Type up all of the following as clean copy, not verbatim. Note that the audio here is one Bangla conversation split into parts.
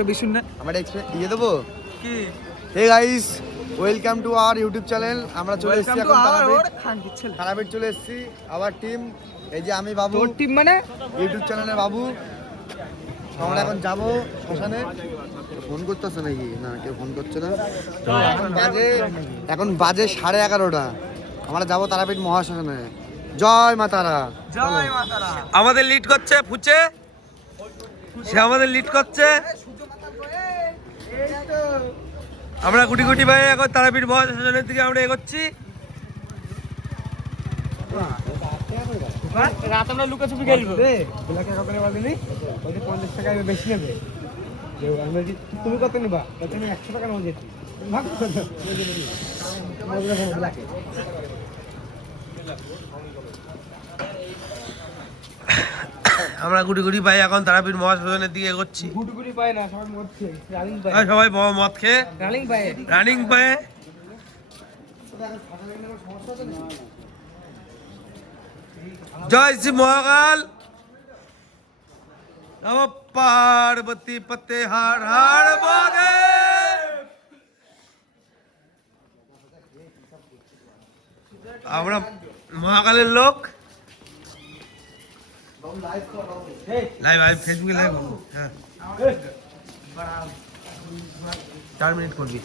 করে বিশুন না আমরা দিয়ে দেবো কি hey guys welcome to our YouTube channel আমরা চলে এসেছি এখন তারাপীঠ চলে এসেছি আবার টিম এই যে আমি বাবু তোর টিম মানে ইউটিউব চ্যানেলে বাবু আমরা এখন যাবো শ্মশানে ফোন করতেছে নাকি না কেউ ফোন করছে না এখন বাজে 11:30 আমরা যাবো তারাপীঠ মহাশ্মশানে জয় মা তারা জয় মা তারা আমাদের লিড করছে ফুচে সে আমাদের লিড করছে আমরা গুটি গুটি ভাই এখন তারাপীঠ মহাশ্মশানের দিকে আমরা এগোচ্ছি রাত আমরা লুকাছুপি খেলবো বিলাকে কখনো বলেনি ওই 50 টাকা বেশি নেবে তুমি কত নেবা তুমি 100 টাকা নাও যেতে ভাগ আমরা গুটি গুটি ভাই এখন তারাপীঠ মহাশ্মশানের দিকে এগোচ্ছি গুটগুটি পায় না সবাই মদ খেয়ে রানিং পায় সবাই মদ খেয়ে রানিং পায়ে জয় শ্রী মহাকাল নম পার্বতী পতে হার হার মহাদেব আমরা মহাকালের লোক লাইভ ফেসবুকে লাইভ হ্যাঁ 4 মিনিট করবি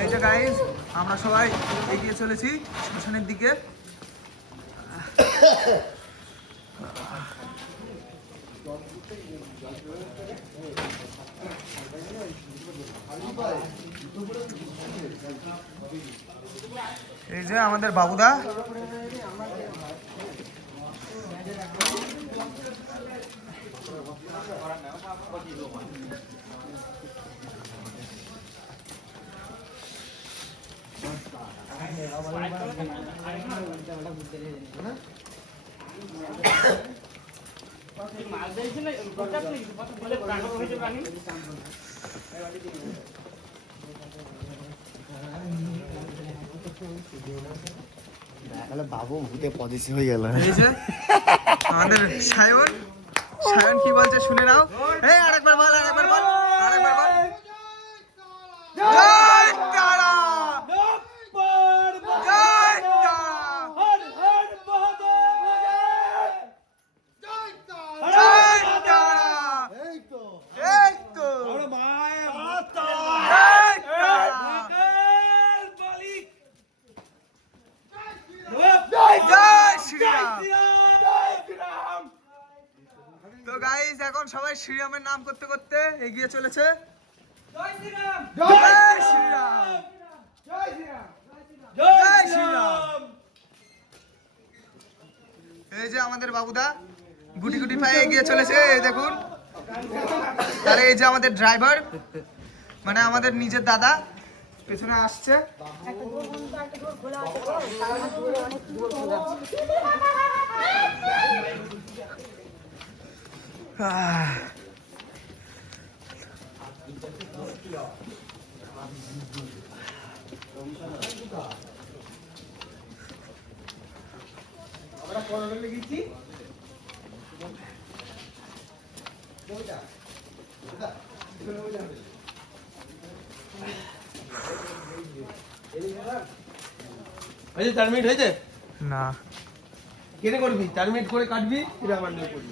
এই যে গাইস আমরা সবাই এগিয়ে চলেছি শ্মশানের দিকে এই যে আমাদের বাবুদা বাবু ভূতে পজিশন হয়ে গেল আমাদের সায়ন কি বলছে শুনে নাও এই আরেকবার বল জয় তারা জয় তারা হর হর মহাদেব জয় তারা এই তো আমরা মায়ের মাতা জয় তারা জয় শ্রীরাম তো গাইস এখন সবাই শ্রীরামের নাম করতে করতে এগিয়ে চলেছে জয় শ্রীরাম জয় শ্রীরাম জয় শ্রীরাম জয় শ্রীরাম এই যে আমাদের বাবুদা গুটি গুটি পায়ে এগিয়ে চলেছে এই দেখুন আর এই যে আমাদের ড্রাইভার মানে আমাদের নিজের দাদা পেছনে আসছে আমরা কোন গেছি হয়েছে 4 মিনিট হয়েছে না কেটে করবি 4 মিনিট করে কাটবি ফিরে আবার নিয়ে করবি